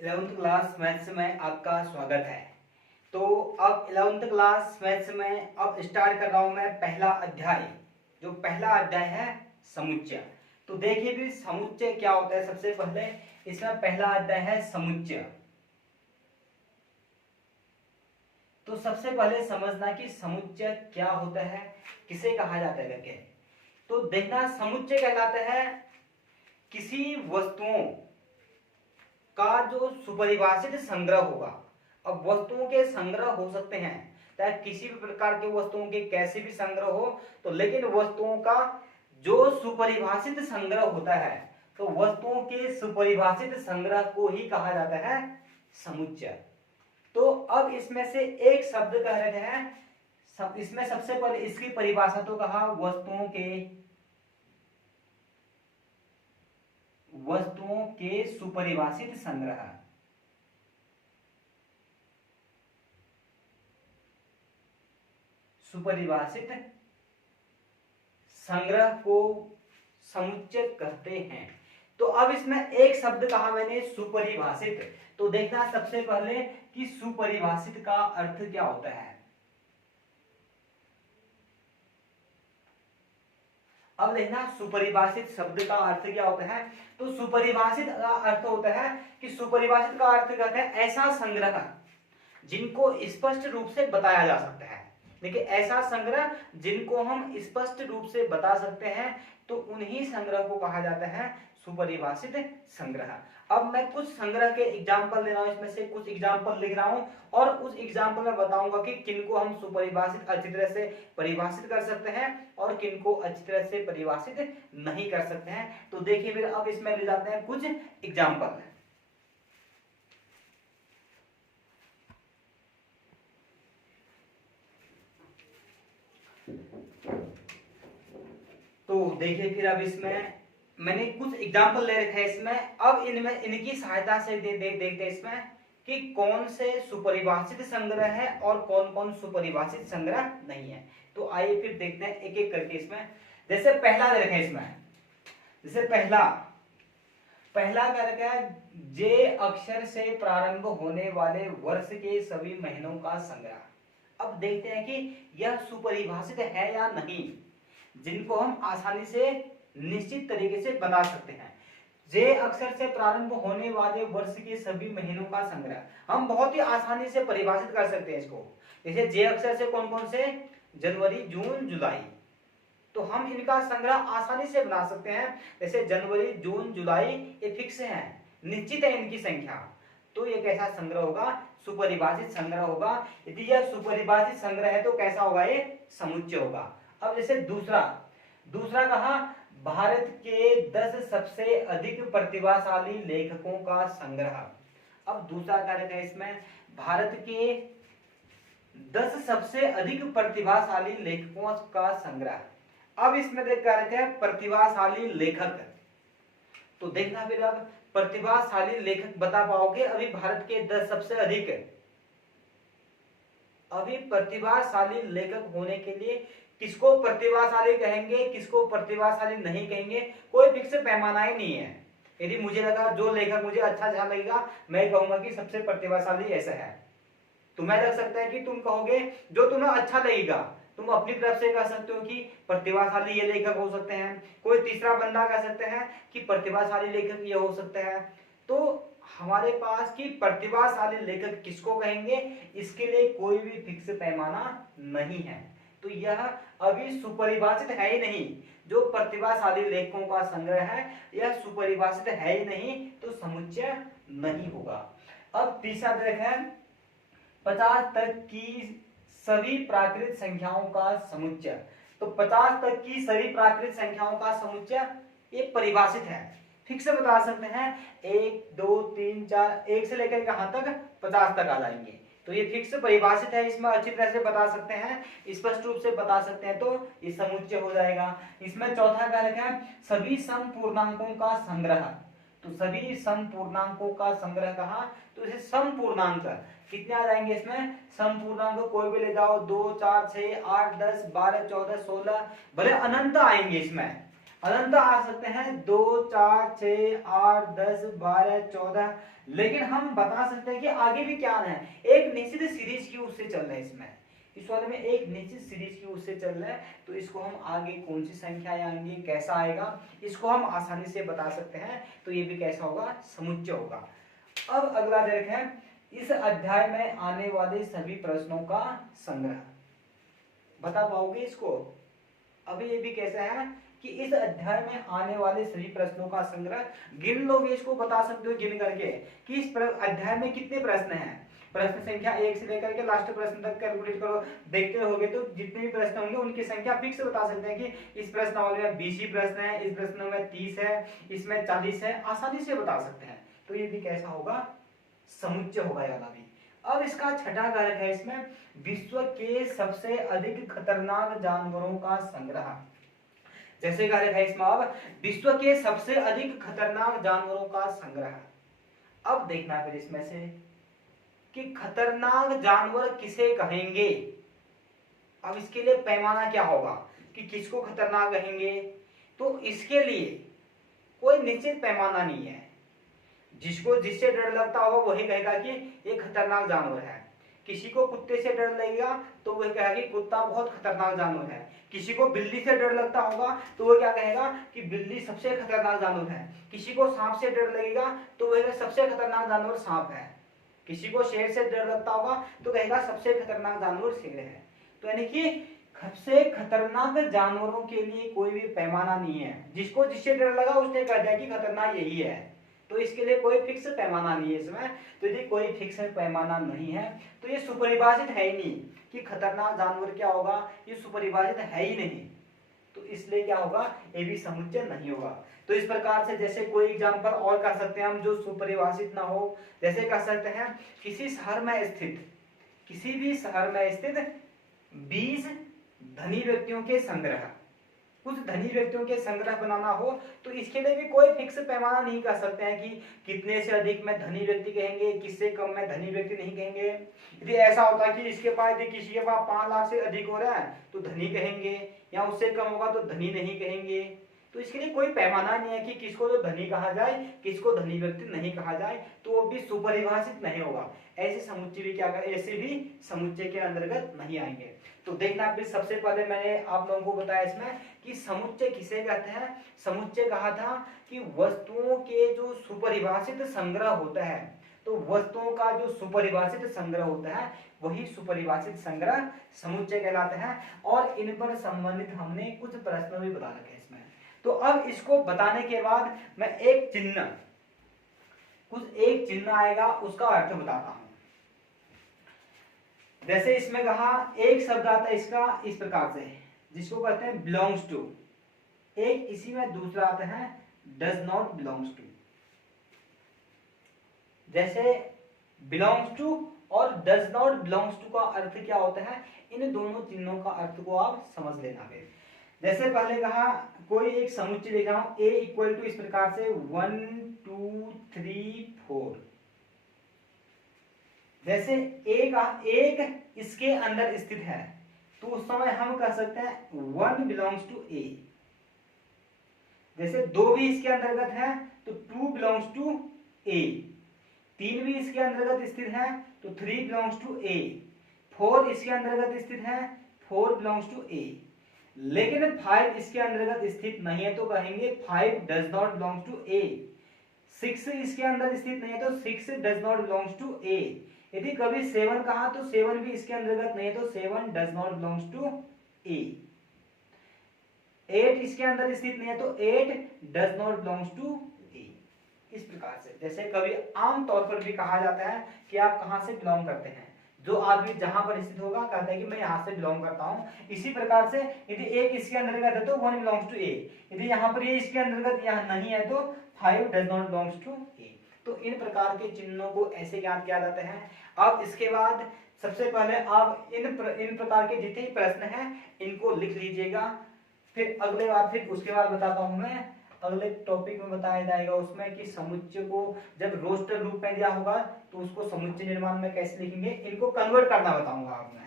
11th class maths में आपका स्वागत है। तो अब 11th क्लास मैथ्स में अब स्टार्ट कर रहा हूं मैं पहला अध्याय। जो पहला अध्याय है समुच्चय। तो देखिए भी समुच्चय क्या होता है। सबसे पहले इसमें पहला अध्याय है समुच्चय। तो सबसे पहले समझना कि समुच्चय क्या होता है, किसे कहा जाता है करके। तो देखना समुच्चय कहलाता है किसी वस्तुओं का जो सुपरिभाषित संग्रह होगा। अब वस्तुओं के संग्रह हो सकते हैं, चाहे किसी भी प्रकार के वस्तुओं के कैसे भी संग्रह हो, तो लेकिन वस्तुओं का जो सुपरिभाषित संग्रह होता है, तो वस्तुओं के सुपरिभाषित संग्रह को ही कहा जाता है समुच्चय। तो अब इसमें से एक शब्द कह रहे हैं, इसमें सबसे पहले इसकी परिभाषा तो कहा वस्तुओं के सुपरिभाषित संग्रह। सुपरिभाषित संग्रह को समुच्चय कहते हैं। तो अब इसमें एक शब्द कहा मैंने सुपरिभाषित। तो देखना सबसे पहले कि सुपरिभाषित का अर्थ क्या होता है। अब देखना सुपरिभाषित शब्द का अर्थ क्या होता है। तो सुपरिभाषित का अर्थ होता है कि सुपरिभाषित का अर्थ कहते हैं ऐसा संग्रह जिनको स्पष्ट रूप से बताया जा सकता है। देखिए ऐसा संग्रह जिनको हम स्पष्ट रूप से बता सकते हैं, तो उन्हीं संग्रह को कहा जाता है सुपरिभाषित संग्रह। अब मैं कुछ संग्रह के एग्जाम्पल दे रहा हूं, इसमें से कुछ एग्जाम्पल लिख रहा हूं और उस एग्जाम्पल में बताऊंगा कि किनको हम सुपरिभाषित अच्छी तरह से परिभाषित कर सकते हैं और किनको अच्छी तरह से परिभाषित नहीं कर सकते हैं। तो देखिए फिर अब इसमें ले जाते हैं कुछ एग्जाम्पल। तो देखिए फिर अब इसमें मैंने कुछ एग्जाम्पल ले रखे हैं इसमें। अब इनमें इनकी सहायता से देखते हैं इसमें कि कौन से सुपरिभाषित संग्रह है और कौन कौन सुपरिभाषित संग्रह नहीं है। तो आइए फिर देखते हैं एक एक करके इसमें। जैसे पहला दे रखे इसमें, जैसे पहला क्या रखा है, जे अक्षर से प्रारंभ होने वाले वर्ष के सभी महीनों का संग्रह। अब देखते हैं कि यह सुपरिभाषित है या नहीं, जिनको हम आसानी से निश्चित तरीके से बता सकते हैं। जे अक्षर से प्रारंभ होने वाले वर्ष के सभी महीनों का संग्रह हम बहुत ही आसानी से परिभाषित कर सकते हैं इसको। जैसे जे अक्षर से कौन कौन से, जनवरी, जून, जुलाई, तो हम इनका संग्रह आसानी से बना सकते हैं। जैसे जनवरी, जून, जुलाई ये फिक्स है, निश्चित है इनकी संख्या। तो ये कैसा संग्रह होगा, सुपरिभाषित संग्रह होगा। यदि यह सुपरिभाषित संग्रह है तो कैसा होगा, ये समुच्चय होगा। अब जैसे दूसरा कहा, भारत के 10 सबसे अधिक प्रतिभाशाली लेखकों का संग्रह। अब दूसरा कार्य है इसमें, भारत के 10 सबसे अधिक प्रतिभाशाली लेखकों का संग्रह। अब इसमें देख कर है प्रतिभाशाली लेखक। तो देखना फिर अब प्रतिभाशाली लेखक बता पाओगे। अभी भारत के 10 सबसे अधिक, अभी प्रतिभाशाली लेखक होने के लिए किसको प्रतिभाशाली कहेंगे, किसको प्रतिभाशाली नहीं कहेंगे, कोई फिक्स पैमाना ही नहीं है। यदि मुझे लगा जो लेखक मुझे अच्छा लगेगा, मैं कहूंगा कि सबसे प्रतिभाशाली ऐसा है। तुम्हें लग सकता है कि तुम कहोगे जो तुम्हें अच्छा लगेगा, तुम अपनी तरफ से कह सकते हो कि प्रतिभाशाली ये लेखक हो सकते हैं। कोई तीसरा बंदा कह सकते हैं कि प्रतिभाशाली लेखक ये हो सकता है। तो हमारे पास की प्रतिभाशाली लेखक किसको कहेंगे, इसके लिए कोई भी फिक्स पैमाना नहीं है। तो यह अभी सुपरिभाषित है ही नहीं। जो प्रतिभाशाली लेखकों का संग्रह है यह सुपरिभाषित है ही नहीं, तो समुच्चय नहीं होगा। अब तीसरा देखें, 50 तक की सभी प्राकृत संख्याओं का समुच्चय। तो 50 तक की सभी प्राकृत संख्याओं का समुच्चय ये परिभाषित है, फिक्स बता सकते हैं। 1 2 3 4, 1 से लेकर कहां तक, 50 तक आ जाएंगे। तो ये फिक्स परिभाषित है, इसमें अच्छी तरह से बता सकते हैं, स्पष्ट रूप से बता सकते हैं, तो ये समुच्चय हो जाएगा। इसमें चौथा क्या लिखा है, सभी सम पूर्णांकों का संग्रह। तो सभी सम पूर्णांकों का संग्रह कहा, तो इसे सम पूर्णांक कितने आ जाएंगे इसमें, सम पूर्णांक कोई भी ले जाओ, 2 4 6 8 10 12 14 16, भले अनंत आएंगे इसमें। अनंत आ सकते हैं 2 4 6 8 10 12 14, लेकिन हम बता सकते हैं कि आगे भी क्या है, एक निश्चित सीरीज की उससे चल रहा है इसमें, इस वाले में एक निश्चित सीरीज की उससे चल रहा है, तो इसको हम आगे कौन सी संख्या आएंगी, कैसा आएगा, इसको हम आसानी से बता सकते हैं। तो ये भी कैसा होगा, समुच्चय होगा। अब अगला देखें, इस अध्याय में आने वाले सभी प्रश्नों का संग्रह, बता पाओगे इसको? अभी ये भी कैसा है कि इस अध्याय में आने वाले सभी प्रश्नों का संग्रह, गिन लोगे इसको, बता सकते हो गिन करके कि इस अध्याय में कितने प्रश्न हैं, प्रश्न संख्या 1 से लेकर के लास्ट प्रश्न तक कैलकुलेट करो, देखते होगे तो जितने भी प्रश्न होंगे उनकी संख्या फिक्स बता सकते हैं कि इस प्रश्नावली में 20 ही प्रश्न है, इस प्रश्न में 30 है, इसमें 40 है, आसानी से बता सकते हैं। तो ये भी कैसा होगा, समुच्चय होगा याद अभी। अब इसका छठा कारक है इसमें, विश्व के सबसे अधिक खतरनाक जानवरों का संग्रह। जैसे कारक है इसमें, अब विश्व के सबसे अधिक खतरनाक जानवरों का संग्रह। अब देखना फिर इसमें से कि खतरनाक जानवर किसे कहेंगे। अब इसके लिए पैमाना क्या होगा कि किसको खतरनाक कहेंगे, तो इसके लिए कोई निश्चित पैमाना नहीं है, जिसको जिससे डर लगता होगा वही कहेगा कि ये खतरनाक जानवर है। किसी को कुत्ते से डर लगेगा तो वह कहेगा कि कुत्ता बहुत खतरनाक जानवर है। किसी को बिल्ली से डर लगता होगा तो वो क्या कहेगा कि बिल्ली सबसे खतरनाक जानवर है। किसी को सांप से डर लगेगा तो वह सबसे खतरनाक जानवर सांप है। किसी को शेर से डर लगता होगा तो कहेगा सबसे खतरनाक जानवर शेर है। तो यानी कि सबसे खतरनाक जानवरों के लिए कोई भी पैमाना नहीं है, जिसको जिससे डर लगा उसने कह दिया कि खतरनाक यही है। तो इसके लिए कोई फिक्स पैमाना नहीं है इसमें। तो यदि कोई फिक्स पैमाना नहीं है तो ये सुपरिभाषित है ही नहीं कि खतरनाक जानवर क्या होगा, ये सुपरिभाषित है ही नहीं। तो इसलिए क्या होगा, ये भी समुच्चय नहीं होगा। तो इस प्रकार से जैसे कोई एग्जांपल और कर सकते हैं हम जो सुपरिभाषित ना हो, जैसे कर सकते हैं किसी शहर में स्थित, किसी भी शहर में स्थित 20 धनी व्यक्तियों के संग्रह, कुछ धनी व्यक्तियों के संग्रह बनाना हो तो इसके लिए भी कोई फिक्स पैमाना नहीं कर सकते हैं कि कितने से अधिक में धनी व्यक्ति कहेंगे, किससे कम में धनी व्यक्ति नहीं कहेंगे। यदि ऐसा होता कि इसके पास, यदि किसी के पास 5 लाख से अधिक हो रहा है तो धनी कहेंगे, या उससे कम होगा तो धनी नहीं कहेंगे। तो इसके लिए कोई पैमाना नहीं है कि किसको तो धनी कहा जाए, किसको धनी व्यक्ति नहीं कहा जाए, तो वो भी सुपरिभाषित नहीं होगा। ऐसे समुच्चय भी क्या, ऐसे भी समुच्चय के अंतर्गत नहीं आएंगे। तो देखना फिर सबसे पहले मैंने आप लोगों को बताया इसमें कि समुच्चय किसे कहते हैं। समुच्चय कहा था कि वस्तुओं के जो सुपरिभाषित संग्रह होता है, तो वस्तुओं का जो सुपरिभाषित संग्रह होता है वही सुपरिभाषित संग्रह समुच्चय कहलाते हैं। और इन पर संबंधित हमने कुछ प्रश्न भी बता रखे हैं इसमें। तो अब इसको बताने के बाद मैं एक चिन्ह, कुछ एक चिन्ह आएगा उसका अर्थ बताता हूं। जैसे इसमें कहा एक शब्द आता है इसका इस प्रकार से, जिसको कहते हैं बिलोंग्स टू, एक इसी में दूसरा आता है डज नॉट बिलोंग्स टू। जैसे बिलोंग्स टू और डज नॉट बिलोंग्स टू का अर्थ क्या होता है, इन दोनों चिन्हों का अर्थ को आप समझ लेना है। जैसे पहले कहा कोई एक समुच्चय लिख रहा हूं, a इक्वल टू इस प्रकार से 1 2 3 4। जैसे a का एक इसके अंदर स्थित है तो उस समय हम कह सकते हैं 1 बिलोंग्स टू a। जैसे 2 भी इसके अंतर्गत है तो 2 बिलोंग्स टू a, 3 भी इसके अंतर्गत स्थित है तो 3 बिलोंग्स टू a, 4 इसके अंतर्गत स्थित है 4 बिलोंग्स टू a। लेकिन 5 इसके अंतर्गत स्थित नहीं है तो कहेंगे 5 does not belongs to a। 6 इसके अंदर स्थित नहीं है तो 6 does not belongs to a। यदि कभी 7 कहा तो 7 भी इसके अंतर्गत नहीं है तो 7 does not belongs to a। 8 इसके अंदर स्थित नहीं है तो 8 does not belongs to a। इस प्रकार से जैसे कभी आम तौर पर भी कहा जाता है कि आप कहां से बिलोंग करते हैं, जो आदमी जहां पर स्थित होगा कहता है कि मैं यहां से बिलोंग करता हूं। इसी प्रकार से यदि एक इसके अंतर्गत है तो 1 बिलोंग्स टू a, यदि यहां पर ये इसके अंतर्गत यहां नहीं है तो 5 does not belongs to a। तो इन प्रकार के चिन्हों को ऐसे ज्ञात किया जाता है। अब इसके बाद सबसे पहले आप इन प्रकार के जितने प्रश्न हैं इनको लिख लीजिएगा। फिर अगले बार फिर उसके बाद बताता हूं मैं, अगले टॉपिक में बताया जाएगा उसमें कि समुच्चय को जब रोस्टर रूप में दिया होगा तो उसको समुच्चय निर्माण में कैसे लिखेंगे, इनको कन्वर्ट करना बताऊंगा आपने।